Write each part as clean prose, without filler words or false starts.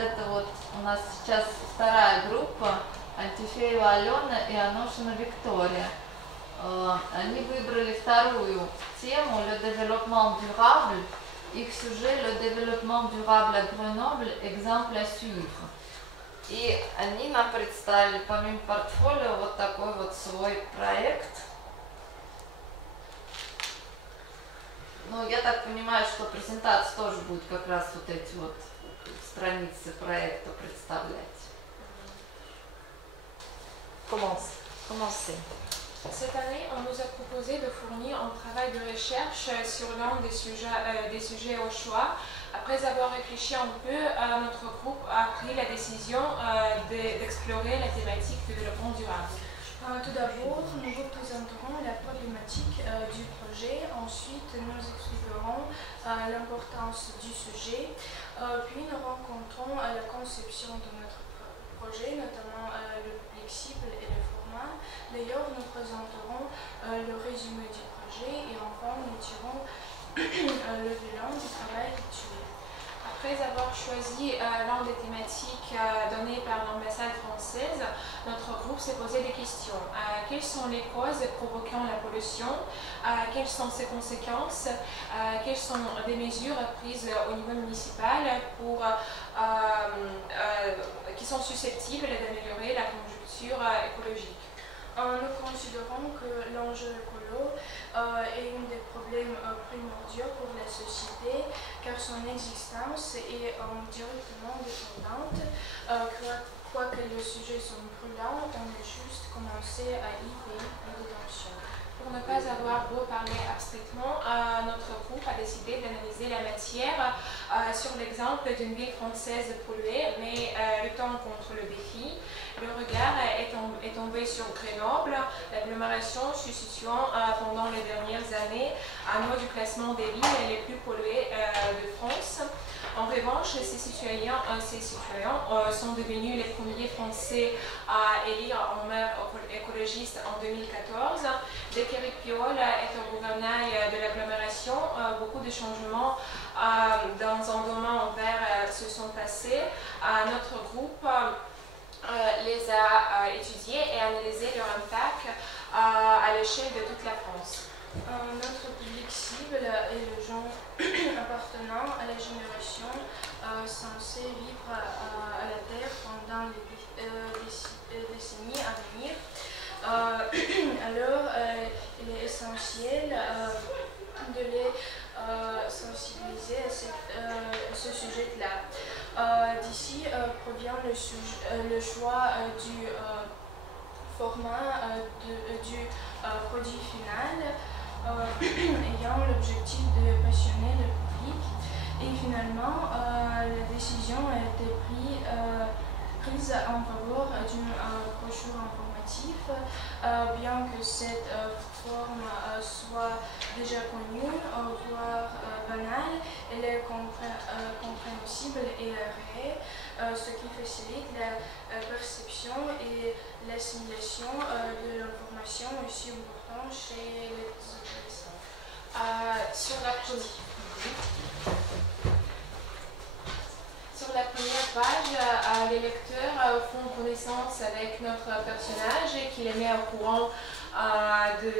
это вот у нас сейчас вторая группа, Антифеева Алена и Аношина Виктория. Они выбрали вторую тему «Le développement durable». Их сюжет «Le développement durable à Grenoble. Exemple à suivre». И они нам представили, помимо портфолио, вот такой вот свой проект. Ну, я так понимаю, что презентация тоже будет как раз вот эти вот страницы проекта представлять. Commencez. Cette année, on nous a proposé de fournir un travail de recherche sur l'un des sujets au choix. Après avoir réfléchi un peu, notre groupe a pris la décision d'explorer la thématique du développement durable. Tout d'abord, nous vous présenterons la problématique du projet. Ensuite, nous expliquerons l'importance du sujet. Puis, nous rencontrons la conception de notre projet, notamment le public cible et le format. D'ailleurs, nous présenterons le résumé du projet et enfin, nous tirons le bilan du travail actuel. Après avoir choisi l'un des thématiques données par l'ambassade française, notre groupe s'est posé des questions. Quelles sont les causes provoquant la pollution? Quelles sont ses conséquences? Quelles sont des mesures prises au niveau municipal qui sont susceptibles d'améliorer la conjoncture écologique? Nous considérons que l'enjeu écolo est un des problèmes primordiaux pour la société car son existence est directement dépendante. Quoique les sujets sont brûlants, on a juste commencé à y payer plus d'attention. Pour ne pas avoir beau parler abstraitement, notre groupe a décidé d'analyser la matière sur l'exemple d'une ville française polluée, mais luttant contre le défi. Le regard est tombé sur Grenoble, l'agglomération se situant pendant les dernières années à haut du classement des villes les plus polluées de France. En revanche, ces citoyens sont devenus les premiers Français à élire un maire écologiste en 2014. Dès qu'Éric Piolle est au gouvernail de l'agglomération, beaucoup de changements dans un domaine vert se sont passés. Notre groupe les a étudiés et analysés leur impact à l'échelle de toute la France. Notre public cible est les gens appartenant à la génération censée vivre à la Terre pendant les décennies à venir. Alors, il est essentiel de les sensibiliser à ce sujet-là. D'ici provient le choix du format du produit final ayant l'objectif de passionner le public. Et finalement, la décision a été prise en faveur d'une brochure informative, bien que cette forme soit déjà connue, voire banale, elle est compréhensible et réelle, ce qui facilite la perception et l'assimilation de l'information aussi importante chez les intéressants. Sur la première page, les lecteurs font connaissance avec notre personnage qui les met au courant de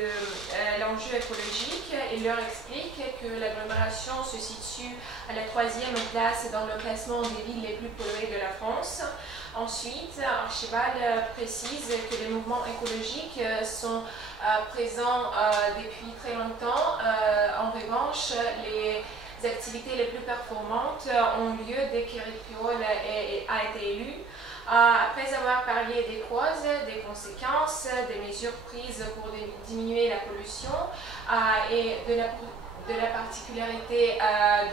l'enjeu écologique. Il leur explique que l'agglomération se situe à la 3e place dans le classement des villes les plus polluées de la France. Ensuite, Archibald précise que les mouvements écologiques sont présents depuis très longtemps. En revanche, les activités les plus performantes ont lieu dès qu'Éric Piolle a été élu. Après avoir parlé des causes, des conséquences, des mesures prises pour diminuer la pollution et de la particularité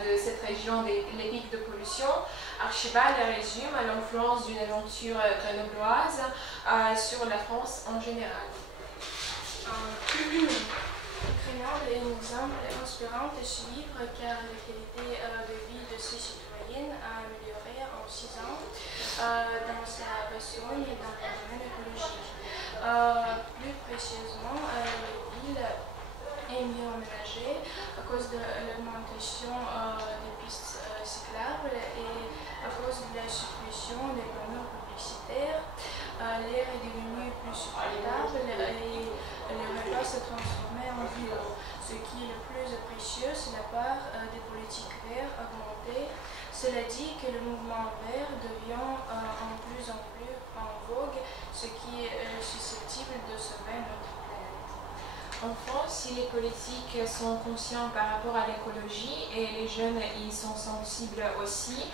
de cette région les pics de pollution, Archibald résume l'influence d'une aventure grenobloise sur la France en général. Grenoble est un exemple inspirant de suivre car la qualité de vie de ses citoyennes a amélioré en 6 ans dans sa passion et dans le domaine écologique. Plus précisément, la ville est mieux aménagée à cause de l'augmentation des pistes cyclables et à cause de la suppression pollution des panneaux publicitaires. L'air est devenu plus supportable et le repas se transformait en ville. Ce qui est le plus précieux, c'est la part des politiques vertes augmentée. Cela dit que le mouvement vert devient en plus en vogue, ce qui est susceptible de sauver notre planète. En France, si les politiques sont conscients par rapport à l'écologie et les jeunes y sont sensibles aussi,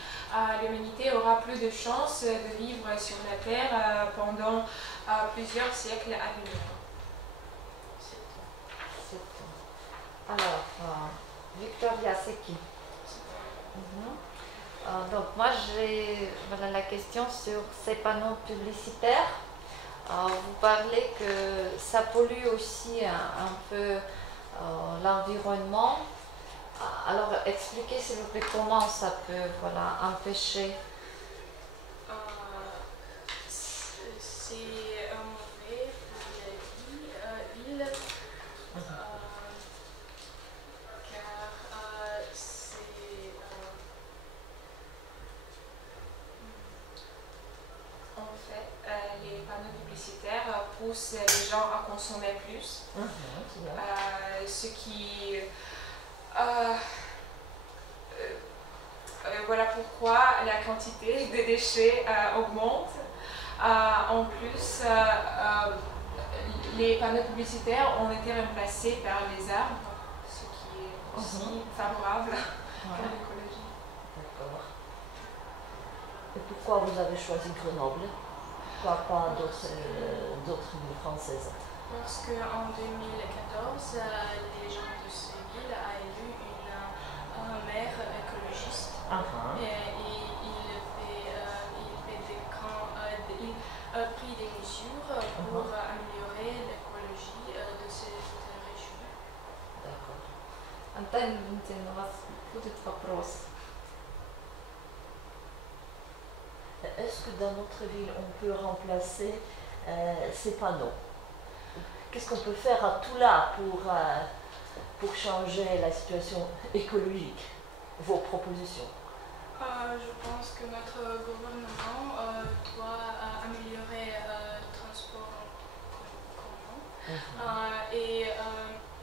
l'humanité aura plus de chances de vivre sur la Terre pendant plusieurs siècles à venir. Alors, Victoria, c'est qui? Donc moi j'ai la question sur ces panneaux publicitaires. Vous parlez que ça pollue aussi un peu l'environnement. Alors expliquez s'il vous plaît comment ça peut empêcher. C'est mauvais pour la ville. Les panneaux publicitaires poussent les gens à consommer plus, ce qui voilà pourquoi la quantité de déchets augmente. En plus, les panneaux publicitaires ont été remplacés par les arbres, ce qui est aussi favorable pour l'écologie. D'accord. Et pourquoi vous avez choisi Grenoble? Pourquoi pas d'autres villes françaises? Parce qu'en 2014, les gens de cette ville ont élu une maire écologiste. Et il a pris des mesures pour améliorer l'écologie de cette région. D'accord. Антон Валентин, у вас будет вопрос? Est-ce que dans notre ville, on peut remplacer ces panneaux? Qu'est-ce qu'on peut faire à Toula pour changer la situation écologique? Vos propositions? Je pense que notre gouvernement doit améliorer le transport en commun et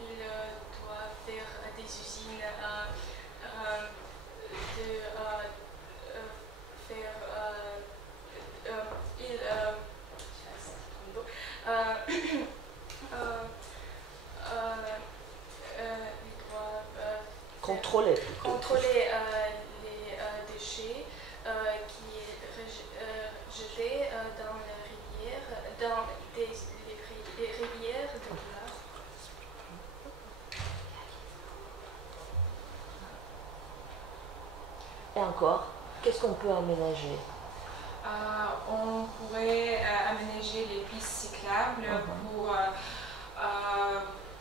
il doit faire des usines contrôler les déchets qui sont jetés dans les rivières, les rivières de Toula. Et encore, qu'est-ce qu'on peut aménager? On pourrait aménager les pistes cyclables pour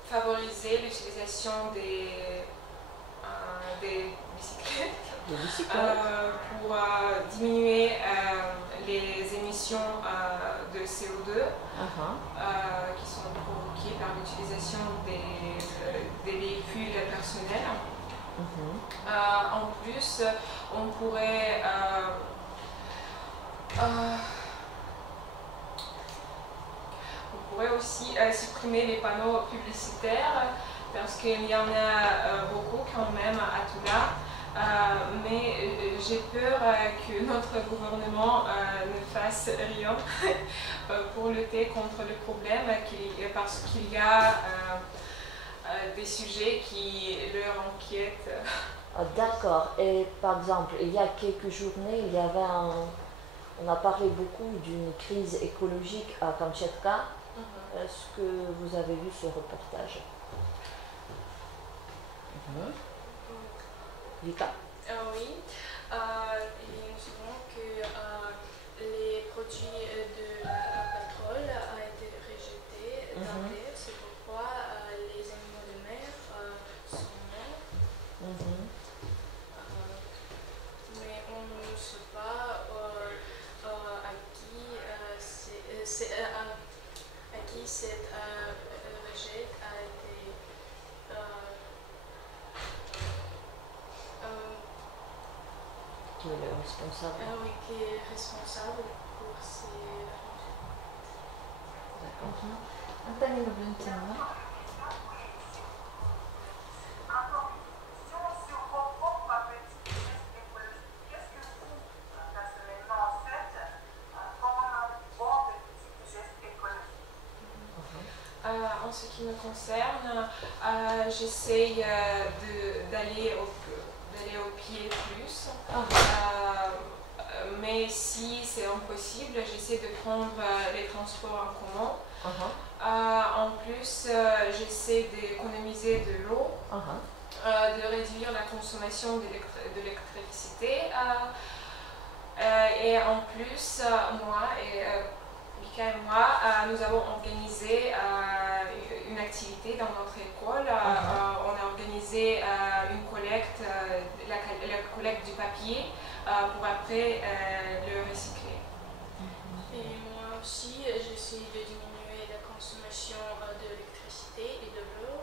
favoriser l'utilisation des bicyclettes, pour diminuer les émissions de CO2 qui sont provoquées par l'utilisation des véhicules personnels. En plus, on pourrait aussi supprimer les panneaux publicitaires parce qu'il y en a beaucoup quand même à Toula, mais j'ai peur que notre gouvernement ne fasse rien pour lutter contre le problème parce qu'il y a des sujets qui leur inquiètent. D'accord. Et par exemple, il y a quelques journées, on a parlé beaucoup d'une crise écologique à Kamtchatka. Est-ce que vous avez vu ce reportage? Vika? Oui. Il nous semble que les produits de pétrole ont été rejetés dans l'air. C'est pourquoi les animaux de mer sont morts. Mais on ne sait pas à qui cette rejet a été responsable. Oui, qui est responsable pour ces... D'accord. Антонина Валентиновна. Sur vos propres petits gestes écologiques, qu'est-ce que vous, personnellement, faites comme un bon petit geste écologique? En ce qui me concerne, j'essaye d'aller au pied plus. Mais si c'est impossible, j'essaie de prendre les transports en commun. En plus, j'essaie d'économiser de l'eau, de réduire la consommation d'électricité. Et en plus, Mika et moi, nous avons organisé une activité dans notre école. On a organisé une collecte, la collecte du papier pour après le recycler. Et moi aussi, j'essaie de diminuer la consommation d'électricité et de l'eau.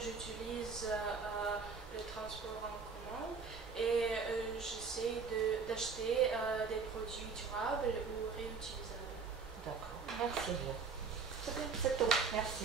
J'utilise le transport en commun et j'essaie d'acheter des produits durables ou réutilisables. D'accord. Merci. C'est tout. Merci.